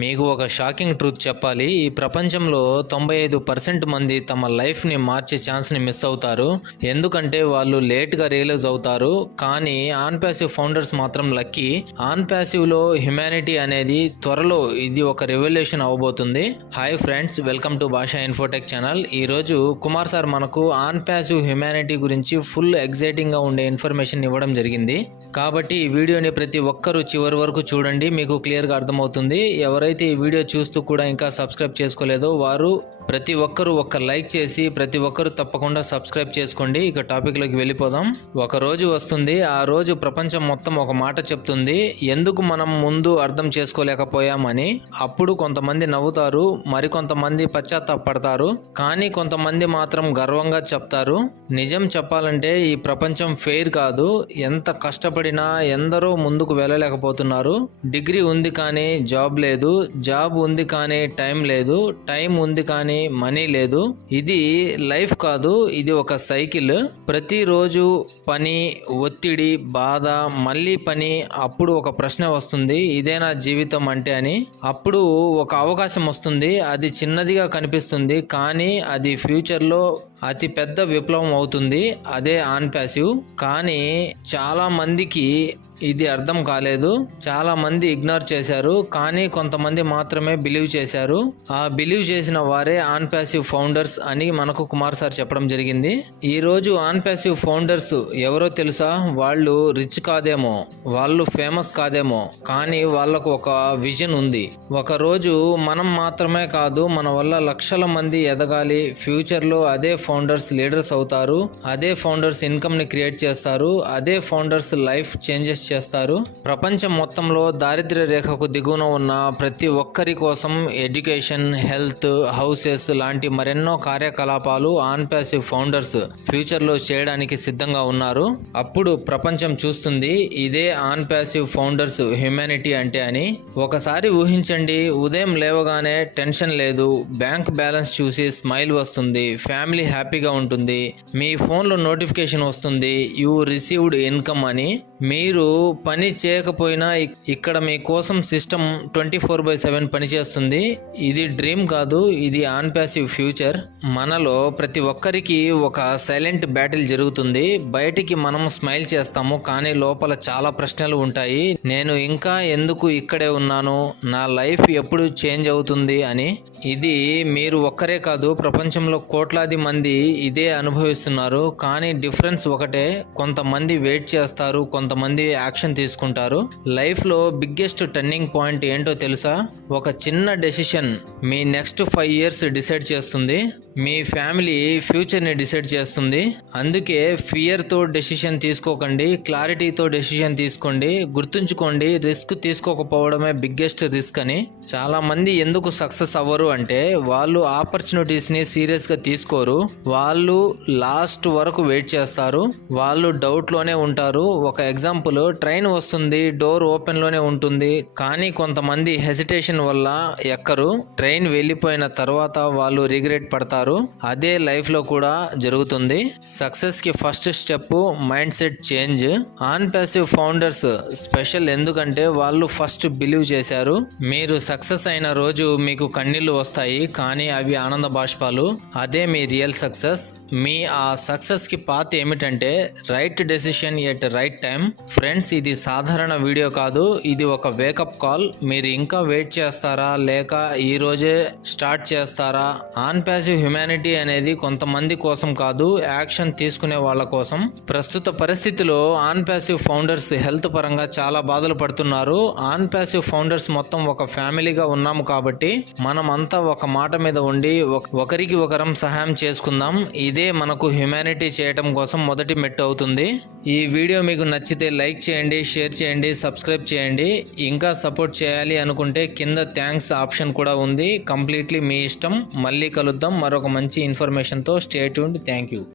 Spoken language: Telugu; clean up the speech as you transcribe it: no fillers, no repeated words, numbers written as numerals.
మీకు ఒక షాకింగ్ ట్రూత్ చెప్పాలి. ఈ ప్రపంచంలో 95% మంది తమ లైఫ్ని మార్చే ఛాన్స్ని మిస్ అవుతారు. ఎందుకంటే వాళ్ళు లేట్గా రియలైజ్ అవుతారు. కానీ ఆన్ ప్యాసివ్ ఫౌండర్స్ మాత్రం లక్కీ. ఆన్ ప్యాసివ్లో హ్యుమానిటీ అనేది త్వరలో ఇది ఒక రెవల్యూషన్ అవబోతుంది. Hi friends, welcome to Bhasha infotech channel. ఈరోజు కుమార్ సార్ మనకు ఆన్ ప్యాసివ్ హ్యుమానిటీ గురించి ఫుల్ ఎగ్జైటింగ్గా ఉండే ఇన్ఫర్మేషన్ ఇవ్వడం జరిగింది. కాబట్టి ఈ వీడియోని ప్రతి ఒక్కరూ చివరి వరకు చూడండి, మీకు క్లియర్గా అర్థమవుతుంది. ఎవరైతే ఈ వీడియో చూస్తూ కూడా ఇంకా సబ్స్క్రైబ్ చేసుకోలేదో వారు ప్రతి ఒక్కరూ ఒక లైక్ చేసి ప్రతి ఒక్కరూ తప్పకుండా సబ్స్క్రైబ్ చేసుకోండి. ఇక టాపిక్లోకి వెళ్ళిపోదాం. ఒక రోజు వస్తుంది, ఆ రోజు ప్రపంచం మొత్తం ఒక మాట చెప్తుంది, ఎందుకు మనం ముందు అర్థం చేసుకోలేకపోయామని. అప్పుడు కొంతమంది నవ్వుతారు, మరికొంతమంది పశ్చాత్తాపడతారు, కానీ కొంతమంది మాత్రం గర్వంగా చెప్తారు, నిజం చెప్పాలంటే ఈ ప్రపంచం ఫెయిర్ కాదు. ఎంత కష్టపడినా ఎందరో ముందుకు వెళ్ళలేకపోతున్నారు. డిగ్రీ ఉంది కానీ జాబ్ లేదు, జాబ్ ఉంది కానీ టైం లేదు, టైం ఉంది కానీ మనీ లేదు. ఇది లైఫ్ కాదు, ఇది ఒక సైకిల్. ప్రతిరోజు పని, ఒత్తిడి, బాధ, మళ్ళీ పని. అప్పుడు ఒక ప్రశ్న వస్తుంది, ఇదేనా జీవితం అంటే అని. అప్పుడు ఒక అవకాశం వస్తుంది, అది చిన్నదిగా కనిపిస్తుంది కానీ అది ఫ్యూచర్లో అతి పెద్ద విప్లవం అవుతుంది. అదే ఆన్ ప్యాసివ్. కానీ చాలా మందికి ఇది అర్థం కాలేదు. చాలా మంది ఇగ్నోర్ చేశారు, కానీ కొంతమంది మాత్రమే బిలీవ్ చేశారు. ఆ బిలీవ్ చేసిన వారే ఆన్ ప్యాసివ్ ఫౌండర్స్ అని మనకు కుమార్ సార్ చెప్పడం జరిగింది. ఈ రోజు ఆన్ ప్యాసివ్ ఫౌండర్స్ ఎవరో తెలుసా? వాళ్ళు రిచ్ కాదేమో, వాళ్ళు ఫేమస్ కాదేమో, కానీ వాళ్ళకు ఒక విజన్ ఉంది. ఒక రోజు మనం మాత్రమే కాదు, మన వల్ల లక్షల మంది ఎదగాలి. ఫ్యూచర్లో అదే ఫౌండర్స్ లీడర్స్ అవుతారు, అదే ఫౌండర్స్ ఇన్కమ్ ని క్రియేట్ చేస్తారు, అదే ఫౌండర్స్ లైఫ్ చేంజెస్ చేస్తారు. ప్రపంచం మొత్తంలో దారిద్ర్య రేఖకు దిగువన ఉన్న ప్రతి ఒక్కరి కోసం ఎడ్యుకేషన్, హెల్త్, హౌసెస్ లాంటి మరెన్నో కార్యకలాపాలు ఆన్ ప్యాసివ్ ఫౌండర్స్ ఫ్యూచర్ లో చేయడానికి సిద్ధంగా ఉన్నారు. అప్పుడు ప్రపంచం చూస్తుంది, ఇదే ఆన్ ప్యాసివ్ ఫౌండర్స్ హ్యుమానిటీ అంటే అని. ఒకసారి ఊహించండి, ఉదయం లేవగానే టెన్షన్ లేదు, బ్యాంక్ బ్యాలెన్స్ చూసి స్మైల్ వస్తుంది, ఫ్యామిలీ హ్యాపీగా ఉంటుంది, మీ ఫోన్లో నోటిఫికేషన్ వస్తుంది, యూ రిసీవ్డ్ ఇన్కమ్ అని. మీరు పని చేయకపోయినా ఇక్కడ మీ కోసం సిస్టమ్ 24/7 పనిచేస్తుంది. ఇది డ్రీమ్ కాదు, ఇది ఆన్ ప్యాసివ్ ఫ్యూచర్. మనలో ప్రతి ఒక్కరికి ఒక సైలెంట్ బ్యాటిల్ జరుగుతుంది. బయటికి మనం స్మైల్ చేస్తాము, కానీ లోపల చాలా ప్రశ్నలు ఉంటాయి. నేను ఇంకా ఎందుకు ఇక్కడే ఉన్నాను, నా లైఫ్ ఎప్పుడు చేంజ్ అవుతుంది అని. ఇది మీరు ఒక్కరే కాదు, ప్రపంచంలో కోట్లాది మంది ఇదే అనుభవిస్తున్నారు. కానీ డిఫరెన్స్ ఒకటే, కొంతమంది వెయిట్ చేస్తారు, కొంతమంది యాక్షన్ తీసుకుంటారు. లైఫ్ లో బిగ్గెస్ట్ టర్నింగ్ పాయింట్ ఏంటో తెలుసా? ఒక చిన్న డెసిషన్ మీ నెక్స్ట్ 5 years డిసైడ్ చేస్తుంది, మీ ఫ్యామిలీ ఫ్యూచర్ ని డిసైడ్ చేస్తుంది. అందుకే ఫియర్ తో డెసిషన్ తీసుకోకండి, క్లారిటీతో డెసిషన్ తీసుకోండి. గుర్తుంచుకోండి, రిస్క్ తీసుకోకపోవడమే బిగ్గెస్ట్ రిస్క్ అని. చాలా మంది ఎందుకు సక్సెస్ అవ్వరు అంటే వాళ్ళు ఆపర్చునిటీస్ ని సీరియస్ గా తీసుకోరు, వాళ్ళు లాస్ట్ వరకు వెయిట్ చేస్తారు, వాళ్ళు డౌట్ లోనే ఉంటారు. ఒక ఎగ్జాంపుల్, ట్రైన్ వస్తుంది, డోర్ ఓపెన్ లోనే ఉంటుంది, కానీ కొంతమంది హెసిటేషన్ వల్ల ఎక్కరు. ట్రైన్ వెళ్ళిపోయిన తర్వాత వాళ్ళు రిగ్రెట్ పడతారు. అదే లైఫ్ లో కూడా జరుగుతుంది. సక్సెస్ కి first step mind set change. On passive founders special ఎందుకంటే వాళ్ళు ఫస్ట్ బిలీవ్ చేశారు. మీరు సక్సెస్ అయిన రోజు మీకు కన్నీళ్లు వస్తాయి, కానీ అవి ఆనంద బాష్పాలు. అదే మీ రియల్ సక్సెస్. మీ ఆ సక్సెస్ కి పాత ఏమిటంటే right decision at right time. Friends, ఇది సాధారణ వీడియో కాదు, ఇది ఒక వేకప్ కాల్. మీరు ఇంకా వెయిట్ చేస్తారా, లేక ఈ రోజే స్టార్ట్ చేస్తారా? ఆన్ ప్యాసివ్ హ్యుమానిటీ అనేది కొంతమంది కోసం కాదు, యాక్షన్ తీసుకునే వాళ్ళ కోసం. ప్రస్తుత పరిస్థితిలో ఆన్ ప్యాసివ్ ఫౌండర్స్ హెల్త్ పరంగా చాలా బాధలు పడుతున్నారు. ఆన్ ప్యాసివ్ ఫౌండర్స్ మొత్తం ఒక ఫ్యామిలీగా ఉన్నాము కాబట్టి మనం అంతా ఒక మాట మీద ఉండి ఒకరికి ఒకరం సహాయం చేసుకుందాం. ఇదే మనకు హ్యుమానిటీ చేయడం కోసం మొదటి మెట్టు అవుతుంది. ఈ వీడియో మీకు నచ్చితే లైక్ చేయండి, షేర్ చేయండి, సబ్స్క్రైబ్ చేయండి. ఇంకా సపోర్ట్ చేయాలి అనుకుంటే కింద థ్యాంక్స్ ఆప్షన్ కూడా ఉంది. కంప్లీట్లీ మీ ఇష్టం. మళ్ళీ కలుద్దాం మరొక మంచి ఇన్ఫర్మేషన్తో. Stay tuned. Thank you.